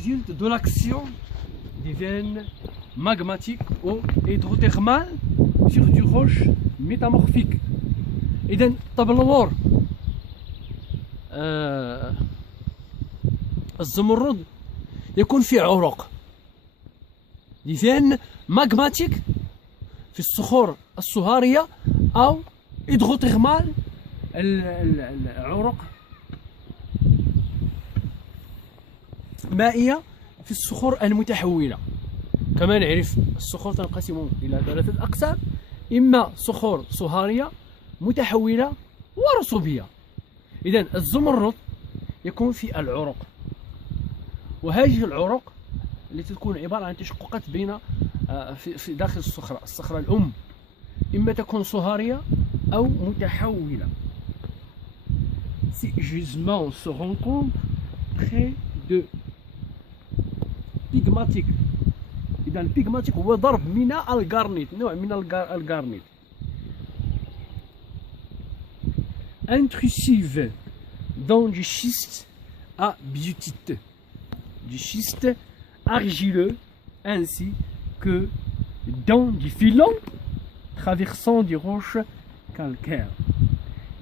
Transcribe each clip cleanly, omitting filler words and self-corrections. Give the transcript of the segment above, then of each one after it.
résulte de l'action des veines magmatiques ou hydrothermales sur du roche métamorphique. إذا التبلور الزمرد يكون فيه عروق دي فين ماغماتيك في الصخور الصهارية أو هيدروثيرمال العروق مائية في الصخور المتحولة. كما نعرف الصخور تنقسم إلى ثلاثة أقسام، إما صخور صهارية متحولة ورسوبية. إذن الزمرد يكون في العروق، وهذه العروق التي تكون عبارة عن تشققات بين في داخل الصخرة الأم، إما تكون صهارية أو متحولة. Ces gisements se rencontrent près de pygmatique. إذا البيغماتيك هو ضرب من الجرانيت، نوع من الجرانيت. Intrusive dans du schiste à biotite, du schiste argileux ainsi que dans du filon traversant des roches calcaires.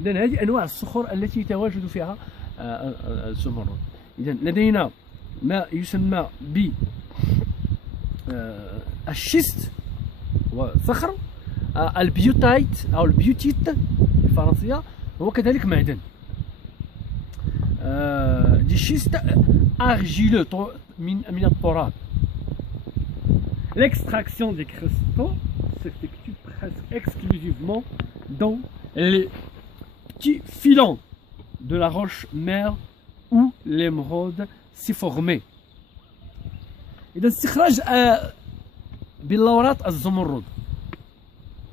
إذا هذه أنواع الصخور التي يتواجد فيها الزمرد. إذا لدينا ما يسمى ب الشيست وصخر، البيوتايت أو البيوتيت بالفرنسية هو كذلك معدن. دي شيست argileux من التراب. L'extraction des cristaux s'effectue presque exclusivement dans les petits filons de la roche mère où l'émeraude s'est formée. إذا استخراج بلورات الزمرد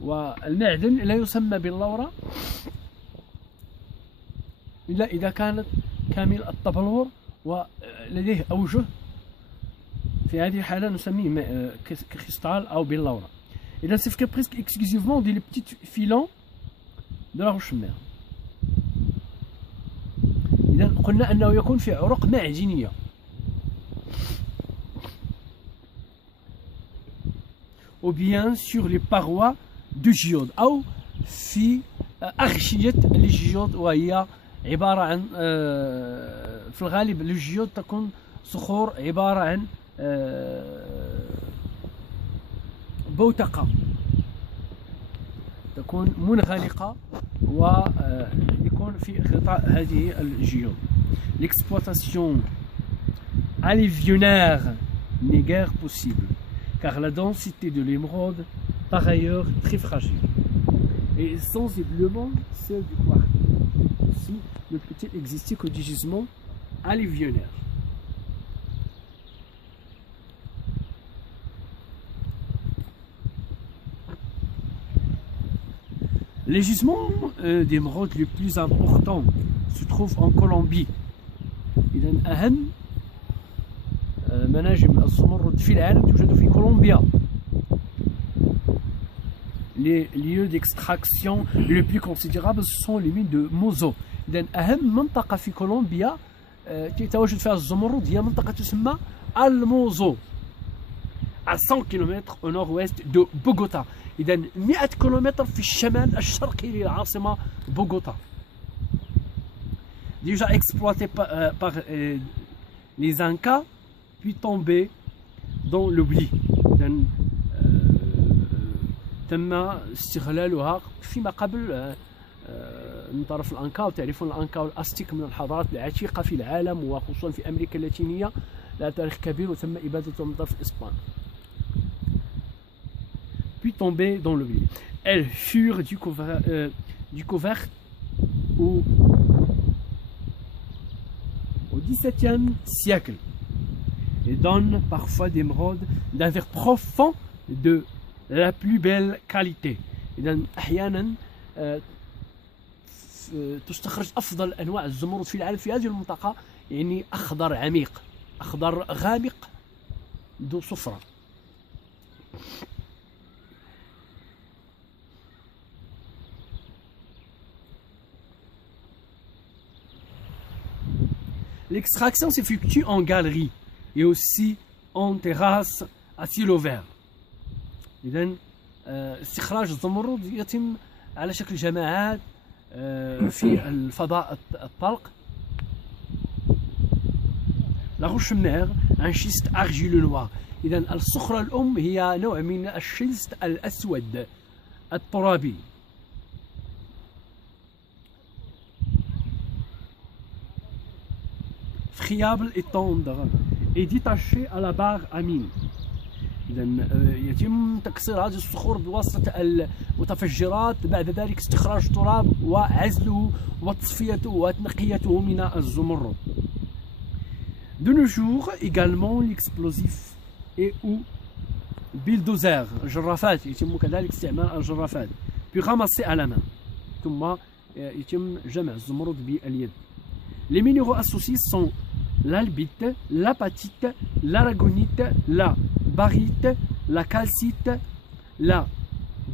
والمعدن لا يسمى باللورة إلا إذا كانت كامل التبلور ولديه أوجه، في هذه الحالة نسميه كريستال أو باللورة. إذا c'est fait presque exclusivement des petits filons de la roche mère. إذا قلنا أنه يكون في عروق معدنية. ou bien sur les parois de géode أو في أغشية الجيود، وهي عبارة عن في الغالب الجيود تكون صخور عبارة عن بوتقة تكون منغلقة ويكون في غطاء هذه الجيود. L'exploitation alluvionnaire n'est guère possible car la densité de l'émeraude par ailleurs très fragile et sensiblement celle du quartz. Aussi ne peut-il exister que des gisements alluvionnaires. Les gisements d'émeraude les plus importants se trouvent en Colombie. إذا أهم مناجم الزمرد في العالم توجد في كولومبيا. Les lieux d'extraction les plus considérables sont les mines de Mozo. إذا أهم منطقة في كولومبيا يتواجد فيها الزمرد هي منطقة تسمى الموزو à 100 km au nord-ouest de Bogota. إذا 100 كيلومتر في الشمال الشرقي للعاصمة بوغوتا. Déjà exploité par les Incas puis tombé dans l'oubli. تم استغلالها فيما قبل من طرف الأنكا، وتعرفون الأنكا والأستيك من الحضارات العتيقة في العالم وخصوصا في أمريكا اللاتينية، لها تاريخ كبير وتم إبادتها من طرف الإسبان. Puis tombées dans l'oubli. Elles furent découvertes au XVIIe siècle et donnent parfois des émeraudes d'un vert profond de la plus belle qualité. إذا أحيانا تستخرج أفضل أنواع الزمرد في العالم في هذه المنطقة، يعني أخضر عميق، أخضر غامق ذو صفرة. L'extraction s'effectue en galerie et aussi en terrasse à ciel ouvert. إذا استخراج الزمرد يتم على شكل جماعات في الفضاء الطلق. La roche mère un schiste argileux noir. إذا الصخرة الأم هي نوع من الشيست الأسود الترابي. Friable et tendre et détaché à la barre à mine. إذا يتم تكسير هذه الصخور بواسطة المتفجرات، بعد ذلك استخراج التراب وعزله وتصفيته وتنقيته من الزمرد. De nos jours également l'explosif et ou bulldozer جرافات يتم كذلك استعمال الجرافات puis ramasser à la main ثم يتم جمع الزمرد باليد. Les minéraux associés sont l'albite, l'apatite, l'aragonite, la barite, la calcite, la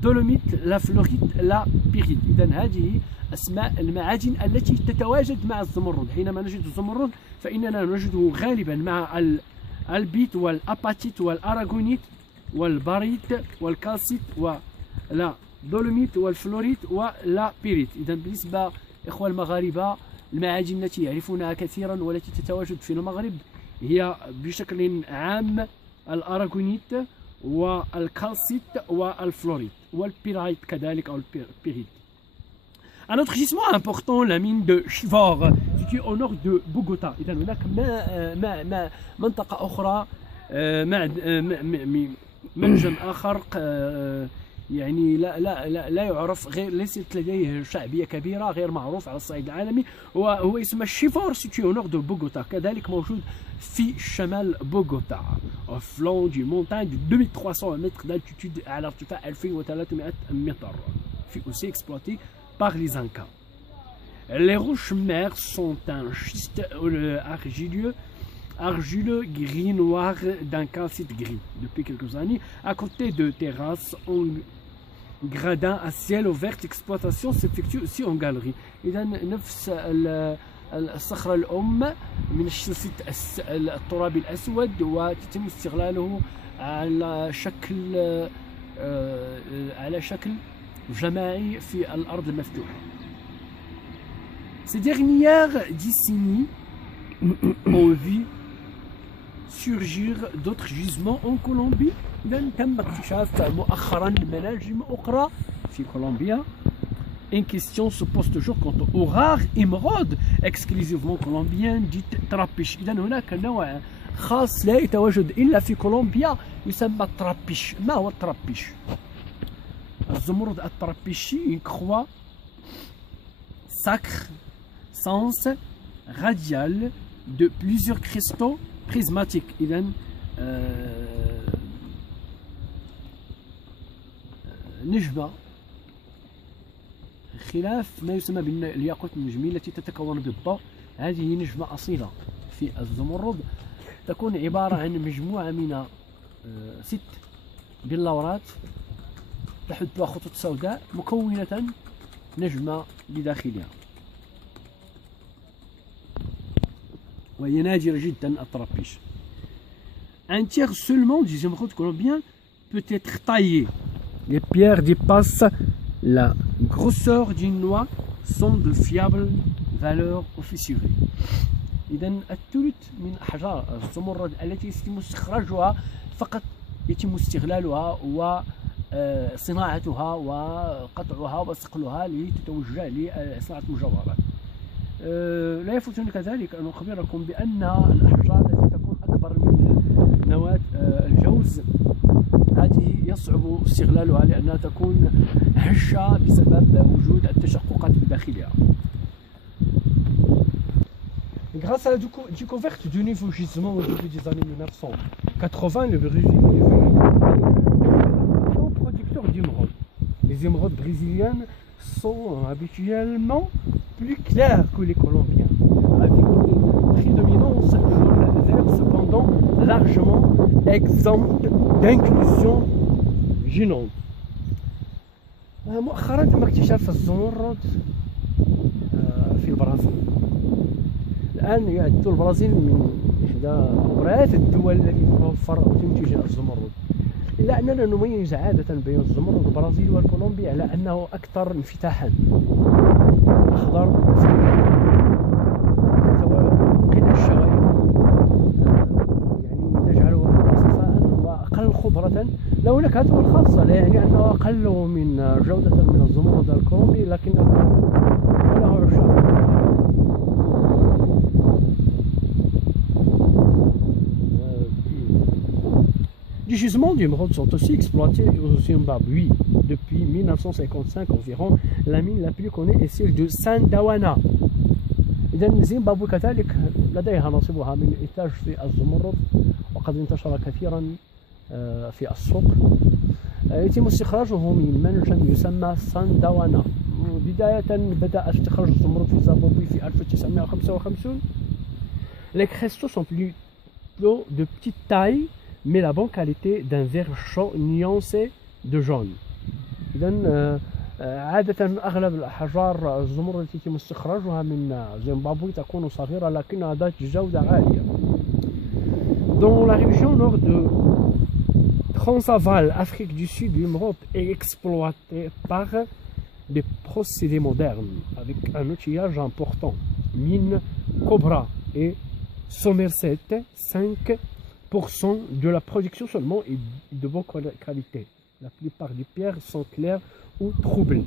dolomite, la fluorite, la pyrite. إذا هذه أسماء المعادن التي تتواجد مع الزمرد. حينما نجد الزمرد فإننا نجده غالبا مع الألبيت والأباتيت والأراغونيت والباريت والكالسيت ولا دولوميت والفلوريت ولا بيريت. إذا بالنسبة إخوة المغاربة المعادن التي يعرفونها كثيرا والتي تتواجد في المغرب هي بشكل عام الأراغونيت والكالسيت والفلوريت والبيرايت كذلك أو البيريت. Un autre gisement important, la mine de Chivor, située au nord de Bogota. إذا هناك منطقة أخرى منجم آخر يعني لا يعرف، غير ليست لديه شعبية كبيرة، غير معروف على الصعيد العالمي، وهو يسمى الشيفور situé au nord de Bogota. كذلك موجود في شمال بوغوتا au flanc du montagne de 2300 mètres d'altitude à l'artiface 1300 mètres. Fut aussi exploité par les Incas. Les roches mères sont un schiste argileux gris noir d'un calcite gris. Depuis quelques années, à côté de terrasses en gradin à ciel ouvert, l'exploitation s'effectue aussi en galerie. إذا نفس الصخرة الأم من الشيست الترابي الأسود، وتتم استغلاله على شكل جماعي في الأرض المفتوحة. Ces dernières décennies ont vu surgir d'autres gisements en Colombie. إذا تم اكتشاف مؤخرا مناجم أخرى في كولومبيا. Une question se pose toujours quant aux rares émeraudes exclusivement colombiennes dites trapiche. إذا هناك نوع خاص لا يتواجد إلا في كولومبيا يسمى الترابيش. ما هو الترابيش؟ الزمرد الترابيشي une croix sacre sens radial de plusieurs cristaux prismatiques. إذا نجمة خلاف ما يسمى بالياقوت النجمي التي تتكون بالضوء. هذه نجمة أصيلة في الزمرد، تكون عبارة عن مجموعة من 6 بلورات تحدها خطوط سوداء مكونة نجمة بداخلها، وهي نادرة جدا الترابيش. Un tiers seulement des émeraudes colombiens peut être taillé. Les pierres dépassent la grosseur d'une noix, sont de fiable valeur au fissuré. إذا الثلث من أحجار الزمرد التي يتم استخراجها فقط يتم استغلالها وصناعتها وقطعها وصقلها لتتوجه لصناعة المجوهرات. لا يفوتني كذلك أن أخبركم بأن الأحجار التي تكون أكبر من نواة الجوز هذه يصعب استغلالها لأنها تكون هشة بسبب وجود التشققات بداخلها. Grâce à la découverte du nouveau gisement au début des années 1980, le Brésil est devenu un producteur d'émeraudes. Les émeraudes brésiliennes sont habituellement plus claires que les colombiens, avec une prédominance jaune vert cependant largement exempte d'inclusion gênante. مؤخرا تم اكتشاف الزمرد في البرازيل. الآن يعد البرازيل من إحدى أبرز الدول التي توفر وتنتج الزمرد، إلا أننا نميز عادة بين الزمرد البرازيلي والكولومبي على أنه أكثر انفتاحا، أخضر قل الشوائب، يعني تجعله صفاء وأقل خضرة. له نكهته الخاصة، لا يعني أنه أقل من جودة من الزمرد الكولومبي، لكنه له عشاق. Les gisements d'émeraude sont aussi exploités au Zimbabwe. Depuis 1955 environ, la mine la plus connue est celle de Sandawana. إذا زيمبابوي كذلك لديها نصيبها من الإنتاج في الزمرد، وقد انتشر كثيرا في السوق. يتم استخراجه من منجم يسمى سانداوانا. بداية بدأ استخراج الزمرد في زيمبابوي في 1955. Les cristaux sont plutôt de petite taille, mais la bonne qualité d'un vert chaud nuancé de jaune. إذا عادة أغلب الأحجار الزمرد التي يتم استخراجها من زيمبابوي تكون صغيرة لكنها ذات جودة عالية. Dans la région nord de Transvaal, Afrique du Sud, l'émeraude est exploitée par des procédés modernes avec un outillage important. Mine Cobra et Somerset, 5% de la production seulement est de bonne qualité. La plupart des pierres sont claires ou troubles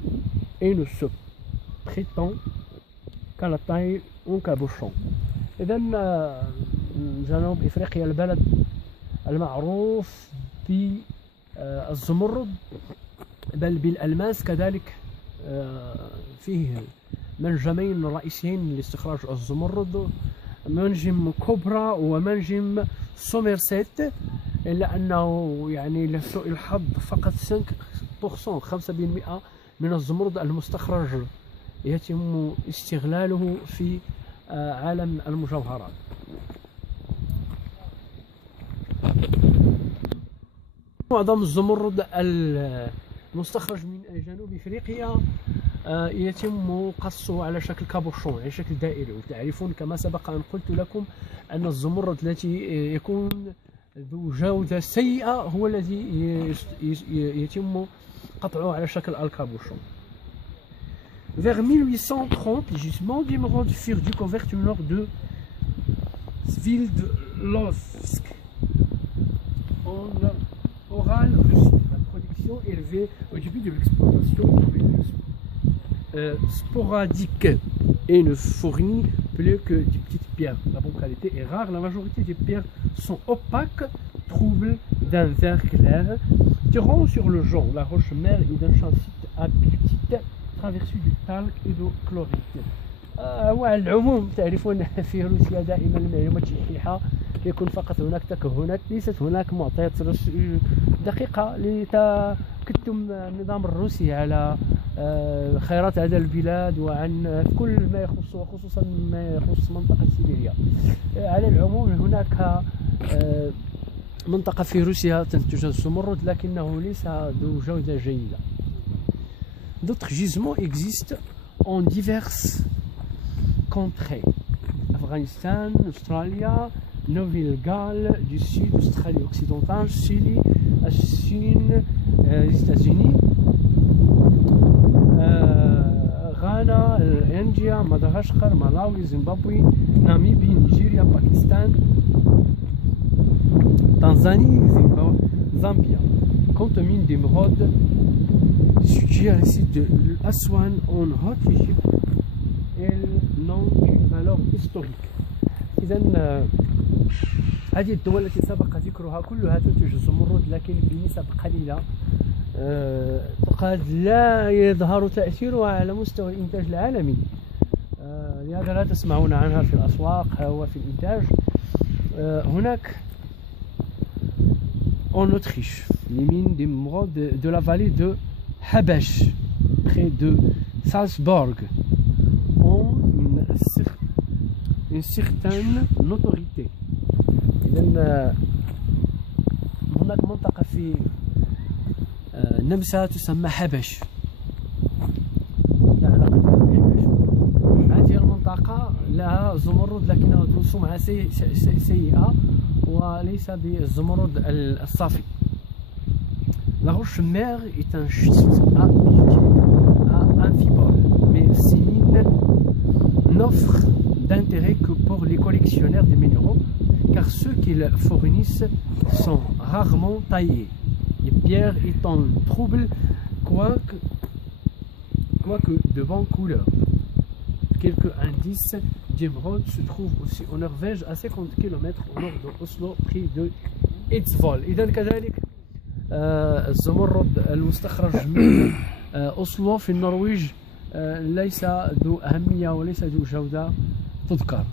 et ne se prétend qu'à la taille en cabochon. إذا جنوب إفريقيا البلد المعروف بالزمرد بل بالألماس كذلك، فيه منجمين رئيسيين لاستخراج الزمرد، منجم كوبرا ومنجم سومرسيت، إلا أنه يعني لسوء الحظ فقط 5% من الزمرد المستخرج يتم استغلاله في عالم المجوهرات. معظم الزمرد المستخرج من جنوب افريقيا يتم قصه على شكل كابوشون، على شكل دائري. وتعرفون كما سبق ان قلت لكم ان الزمرد التي يكون ذو جودة سيئة هو الذي يتم قطعه على شكل الكابوشون. Vers 1830, les gisements d'émeraude furent découverts au nord de Sverdlovsk, en Oural-Russie. La production élevée au début de l'exploitation sporadique et ne fournit plus que des petites pierres. La bonne qualité est rare. La majorité des pierres sont opaques, troubles d'un vert clair, tirant sur le jaune. La roche mère est d'un chancite à petite traversée du talc et de chlorite. وعلى العموم تعرفون في روسيا دائما المعلومات الشحيحة يكون فقط هناك تكهنات، ليست هناك معطيات دقيقة لتكتم النظام الروسي على خيرات هذا البلاد وعن كل ما يخص، وخصوصا ما يخص منطقة سيبيريا. على العموم هناك منطقة في روسيا تنتج الزمرد لكنه ليس ذو جودة جيدة. D'autres gisements existent en diverses contrées. Afghanistan, Australie, Nouvelle-Galles du Sud, Australie occidentale, Chili, la Chine, les États-Unis, Ghana, l'Inde, Madagascar, Malawi, Zimbabwe, Namibie, Nigeria, Pakistan, Tanzanie, Zambia. Contamine d'émeraude située à l'est de l'Aswan en Haute-Égypte. Elles n'ont qu'une valeur historique. إذا هذه الدول التي سبق ذكرها كلها تنتج الزمرد لكن بنسب قليلة، قد لا يظهر تأثيرها على مستوى الإنتاج العالمي، لهذا لا تسمعون عنها في الأسواق وفي الإنتاج. هناك en Autriche les mines d'émeraude de la vallée de Habesh près de Salzbourg ont une certaine notoriété. إذن هناك منطقة في النمسا تسمى حبش، لا علاقة لها بحبش. هذه المنطقة لها زمرد لكنها ذو سمعة سيئة وليس بالزمرد الصافي. La roche mère est un schiste à amphibole, mais ces mines n'offrent d'intérêt que pour les collectionneurs des minéraux, car ceux qu'ils fournissent sont rarement taillés, les pierres étant troubles, quoique de bonne couleur. Quelques indices d'émeraude se trouvent aussi en Norvège à 50 km au nord de Oslo, près de Eidsvoll. إذا كذلك الزمرد المستخرج من أوسلو في النرويج ليس ذو أهمية وليس ذو جودة تذكر.